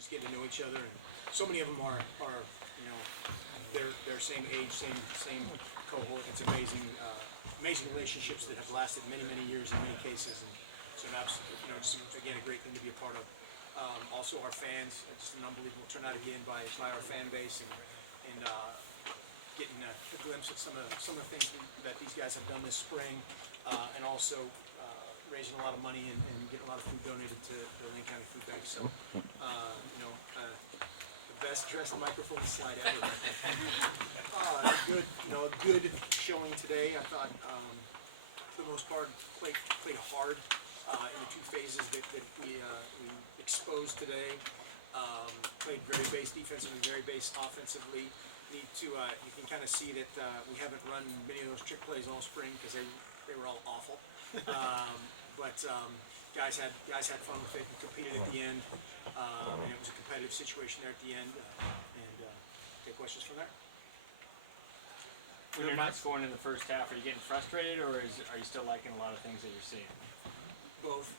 just getting to know each other. And so many of them are you know, they're same age, same cohort. It's amazing, amazing relationships that have lasted many years in many cases. And so that's, you know, just again a great thing to be a part of. Also our fans, just an unbelievable turnout again by our fan base, and getting a glimpse at some of the things that these guys have done this spring, and also raising a lot of money and getting a lot of food donated to the Lane County Food Bank. So, you know, the best dressed microphone slide ever. Good, you know, a good showing today. I thought, for the most part, played hard in the two phases that we exposed today. Played very base defensively, very base offensively. You can kind of see that we haven't run many of those trick plays all spring because they were all awful. But guys had fun with it and competed at the end, and it was a competitive situation there at the end. And take questions from there. When you're not scoring in the first half, are you getting frustrated, or are you still liking a lot of things that you're seeing? Both.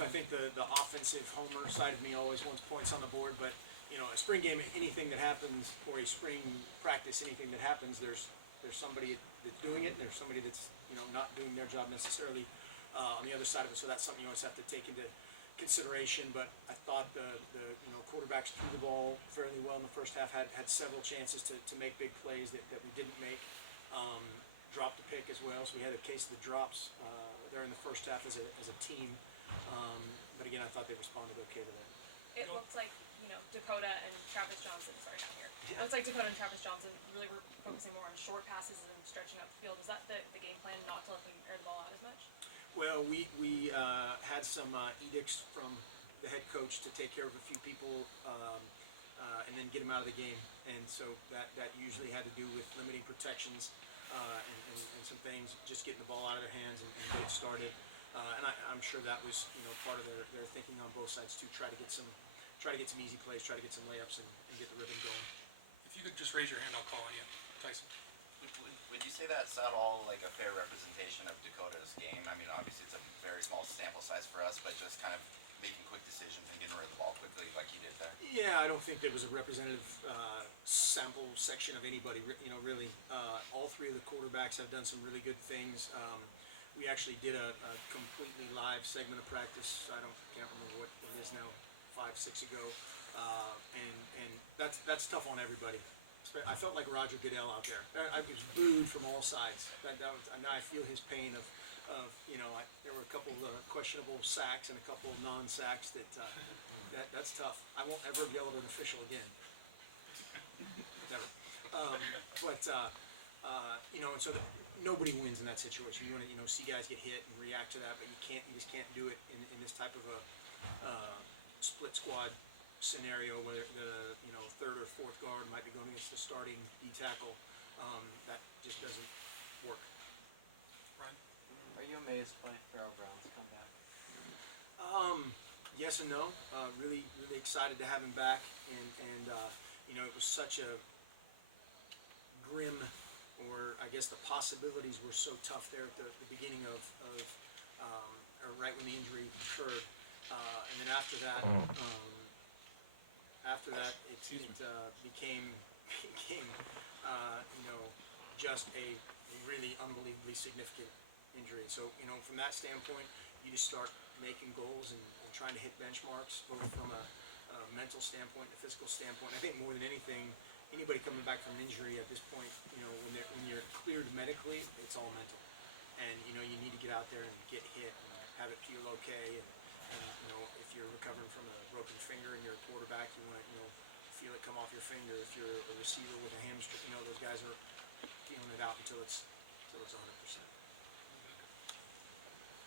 I think the offensive homer side of me always wants points on the board, but you know, a spring game, anything that happens, or a spring practice, anything that happens, there's somebody that's doing it, and there's somebody that's, you know, not doing their job necessarily on the other side of it. So that's something you always have to take into consideration. But I thought the you know, quarterbacks threw the ball fairly well in the first half. Had several chances to make big plays that we didn't make. Dropped a pick as well, so we had a case of the drops there in the first half as a team. But again, I thought they responded okay to that. It looked like, you know, Dakota and Travis Johnson, sorry, down here. It looks like Dakota and Travis Johnson really were focusing more on short passes and stretching up the field. Was that the game plan, not to let them air the ball out as much? Well, we had some edicts from the head coach to take care of a few people and then get them out of the game. And so that usually had to do with limiting protections and some things, just getting the ball out of their hands and get it started. And I'm sure that was, you know, part of their thinking on both sides too. Try to get some easy plays, try to get some layups, and get the rhythm going. If you could just raise your hand, I'll call on you, Tyson. Would you say that's at all like a fair representation of Dakota's game? I mean, obviously it's a very small sample size for us, but just kind of making quick decisions and getting rid of the ball quickly like he did there. Yeah, I don't think there was a representative sample section of anybody. You know, really, all three of the quarterbacks have done some really good things. We actually did a completely live segment of practice. Can't remember what it is now, 5-6 ago, and that's tough on everybody. I felt like Roger Goodell out there. I was booed from all sides. Now I feel his pain of you know, there were a couple of questionable sacks and a couple of non-sacks that's tough. I won't ever yell at an official again. Never. You know, and so nobody wins in that situation. You want to, you know, see guys get hit and react to that, but you just can't do it in this type of a split squad scenario where the, you know, third or fourth guard might be going against the starting D tackle. That just doesn't work. Ryan? Are you amazed by Farrell Brown's comeback? Yes and no. Really excited to have him back, and you know, it was such a grim, or I guess the possibilities were so tough there at the beginning of or right when the injury occurred, and then after that it became you know, just a really unbelievably significant injury. So, you know, from that standpoint, you just start making goals and trying to hit benchmarks, both from a mental standpoint, a physical standpoint. I think more than anything, anybody coming back from injury at this point, you know, when you're cleared medically, it's all mental. And, you know, you need to get out there and get hit and have it feel okay. And you know, if you're recovering from a broken finger and you're a quarterback, you want to, you know, feel it come off your finger. If you're a receiver with a hamstring, you know, those guys are feeling it out until it's 100%.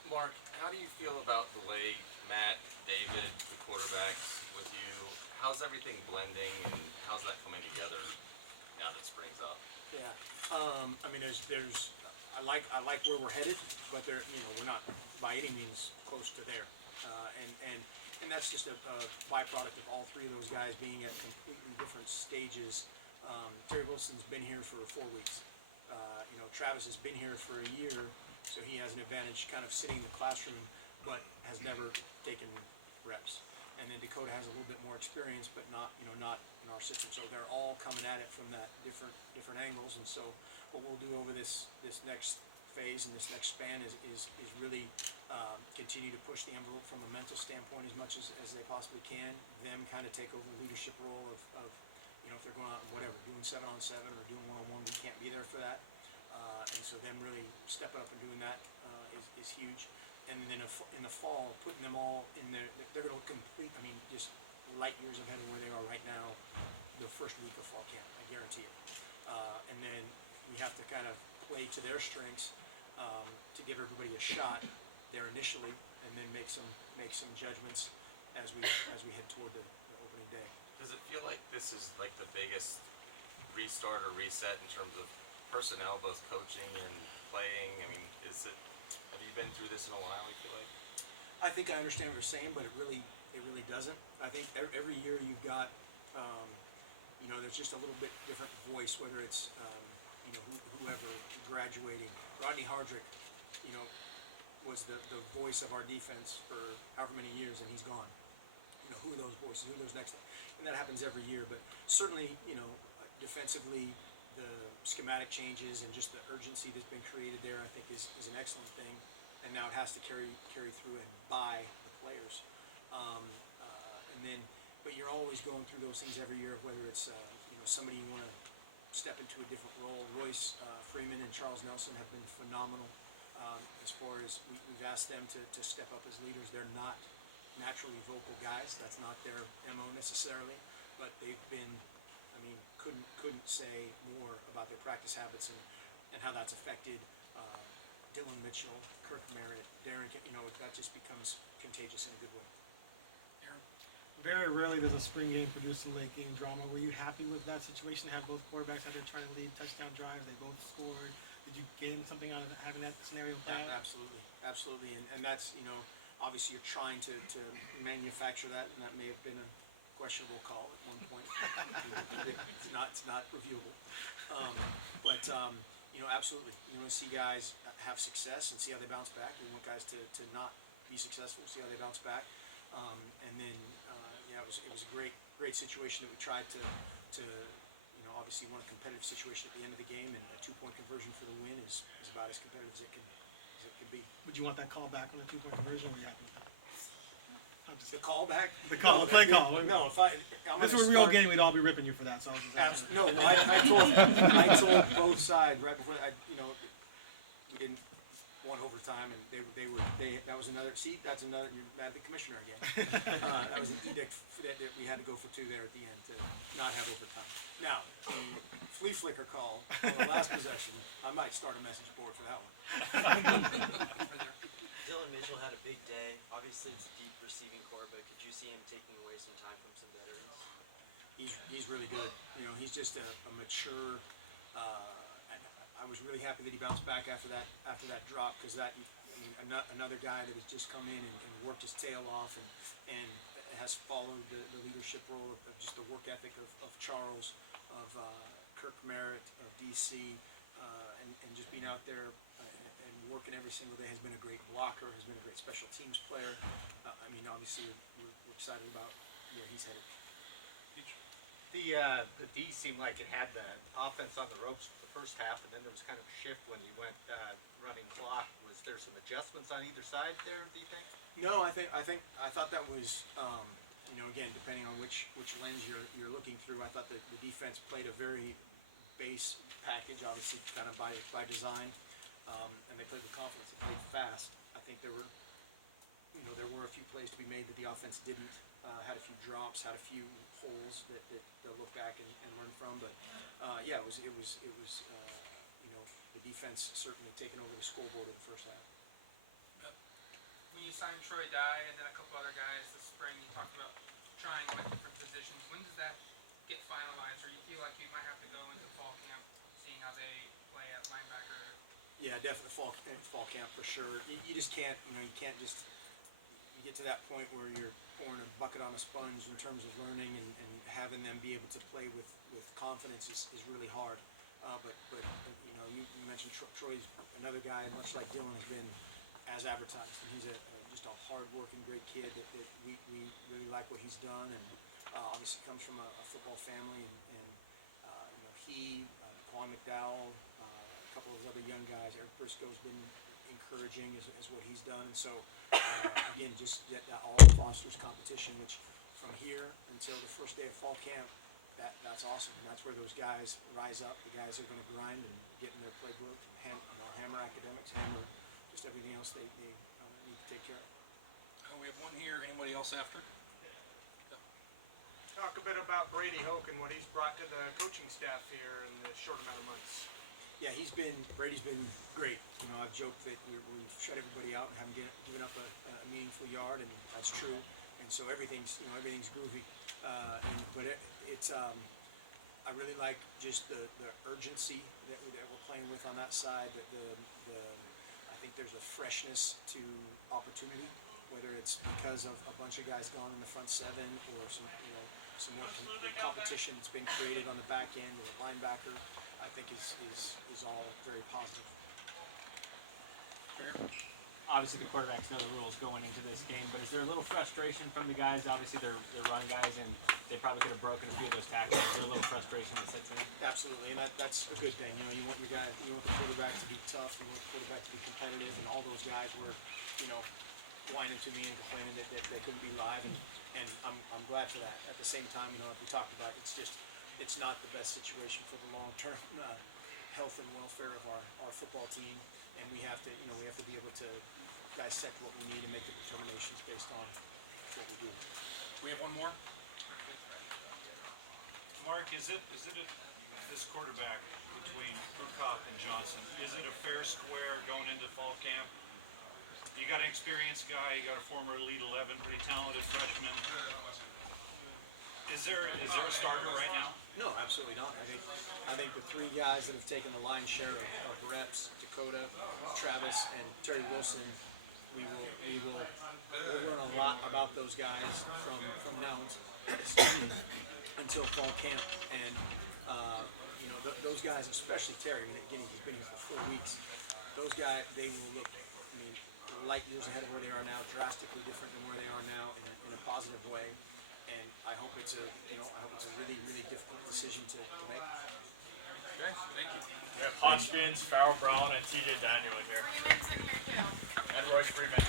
Mark, how do you feel about the way Matt, David, the quarterbacks with you? How's everything blending, and how's that coming together now that spring's up? Yeah, I mean, I like where we're headed, but you know, we're not by any means close to there, and that's just a byproduct of all three of those guys being at completely different stages. Terry Wilson's been here for 4 weeks. You know, Travis has been here for a year, so he has an advantage kind of sitting in the classroom, but has never taken reps. and then Dakota has a little bit more experience, but not in our system. So they're all coming at it from that different angles. And so what we'll do over this next phase and this next span is really continue to push the envelope from a mental standpoint as much as they possibly can. Them kind of take over the leadership role of if they're going out and whatever, doing 7-on-7 or doing 1-on-1, we can't be there for that. And so them really stepping up and doing that is huge. And then in the fall, putting them all in there, they're going to complete, just light years ahead of where they are right now, the first week of fall camp, I guarantee it. And then we have to kind of play to their strengths to give everybody a shot there initially, and then make some judgments as we head toward the opening day. Does it feel like this is like the biggest restart or reset in terms of personnel, both coaching and playing? I mean, have you been through this in a while, you feel like? I think I understand what you're saying, but it really doesn't. I think every year you've got, there's just a little bit different voice, whether it's, whoever graduating. Rodney Hardrick, was the voice of our defense for however many years, and he's gone. Who are those voices? Who are those next? And that happens every year, but certainly, defensively, the schematic changes and just the urgency that's been created there, I think is an excellent thing. And now it has to carry through and by the players. But you're always going through those things every year, whether it's somebody you want to step into a different role. Royce Freeman and Charles Nelson have been phenomenal as far as we've asked them to step up as leaders. They're not naturally vocal guys. That's not their MO necessarily, but they've been, couldn't say more about their practice habits and how that's affected Dylan Mitchell, Kirk Merritt, Darren, that just becomes contagious in a good way. Aaron? Very rarely does a spring game produce a late game drama. Were you happy with that situation? Have both quarterbacks out there trying to lead touchdown drives? They both scored. Did you gain something out of having that scenario play out? Absolutely, and that's obviously you're trying to manufacture that, and that may have been a questionable call at one point. It's not reviewable, but absolutely. You want to see guys have success and see how they bounce back. You want guys to not be successful, see how they bounce back, and then it was a great situation that we tried to obviously won a competitive situation at the end of the game, and a 2-point conversion for the win is about as competitive as it can be. Would you want that call back on the 2-point conversion, or were you happy with that? The call back? The call, the play call. No, if this were a real game, we'd all be ripping you for that. So I was just asking. No, I told both sides right before we didn't want overtime, and that was another. See, that's another. You're mad at the commissioner again. That was an edict that we had to go for 2 there at the end to not have overtime. Now, the flea flicker call on the last possession, I might start a message board for that one. Dylan Mitchell had a big day. Obviously, it's a deep receiving core, but could you see him taking away some time from some veterans? He's really good. He's just a mature. I was really happy that he bounced back after that drop, because another guy that has just come in and worked his tail off and has followed the leadership role of just the work ethic of Charles, of Kirk Merritt, of DC, and just being out there and working every single day. Has been a great blocker, has been a great special teams player. Obviously we're excited about where he's headed. The D seemed like it had the offense on the ropes for the first half, and then there was kind of a shift when you went running clock. Was there some adjustments on either side there, do you think? No, I thought that was again, depending on which lens you're looking through. I thought that the defense played a very base package, obviously kind of by design, and they played with confidence. They played fast. I think there were a few plays to be made that the offense didn't. Had a few drops, had a few holes that they'll look back and learn from. But it was the defense certainly taking over the scoreboard in the first half. When you signed Troy Dye and then a couple other guys this spring, you talked about trying them at different positions. When does that get finalized, or you feel like you might have to go into fall camp seeing how they play at linebacker? Yeah, definitely fall camp for sure. You just can't, you can't just. You get to that point where you're pouring a bucket on a sponge in terms of learning and having them be able to play with confidence is really hard. But you mentioned Troy's another guy, much like Dylan, has been as advertised, and he's just a hard-working, great kid that we really like what he's done, and obviously comes from a football family, and you know, Quan McDowell, a couple of those other young guys, Eric Briscoe's been encouraging as what he's done, and so again, just that all fosters competition, which from here until the first day of fall camp, that's awesome. And that's where those guys rise up. The guys are going to grind and get in their playbook, and hammer academics, hammer just everything else they need to take care of. We have one here. Anybody else after? Talk a bit about Brady Hoke and what he's brought to the coaching staff here in the short amount of months. Yeah, Brady's been great. You know, I've joked that we've shut everybody out and haven't given up a meaningful yard, and that's true. And so everything's groovy. But it's I really like just the urgency that we're playing with on that side. I think there's a freshness to opportunity, whether it's because of a bunch of guys gone in the front seven or some more competition that's been created on the back end with a linebacker. I think is all very positive. Obviously, the quarterbacks know the rules going into this game, but is there a little frustration from the guys? Obviously, they're run guys, and they probably could have broken a few of those tackles. Is there a little frustration that sets in? Absolutely, and that's a good thing. You know, you want the quarterback to be tough, you want the quarterback to be competitive, and all those guys were, whining to me and complaining that they couldn't be live, and I'm glad for that. At the same time, like we talked about, it's not the best situation for the long-term health and welfare of our football team, and we have to be able to dissect what we need and make the determinations based on what we do. We have one more. Mark, is it this quarterback between Prukop and Johnson? Is it a fair square going into fall camp? You got an experienced guy, you got a former Elite 11, pretty talented freshman. Is there a starter right now? No, absolutely not. I think the three guys that have taken the lion's share of reps, Dakota, Travis, and Terry Wilson, we'll learn a lot about those guys from now until fall camp. And those guys, especially Terry, again, he's been here for 4 weeks. Those guys, they will look, light years ahead of where they are now, drastically different than where they are now in a positive way. And I hope it's a really, really difficult decision to make. Okay, thank you. We have Hodgkins, Farrell Brown, and TJ Daniel in here. Freeman's in here too. And Royce Freeman.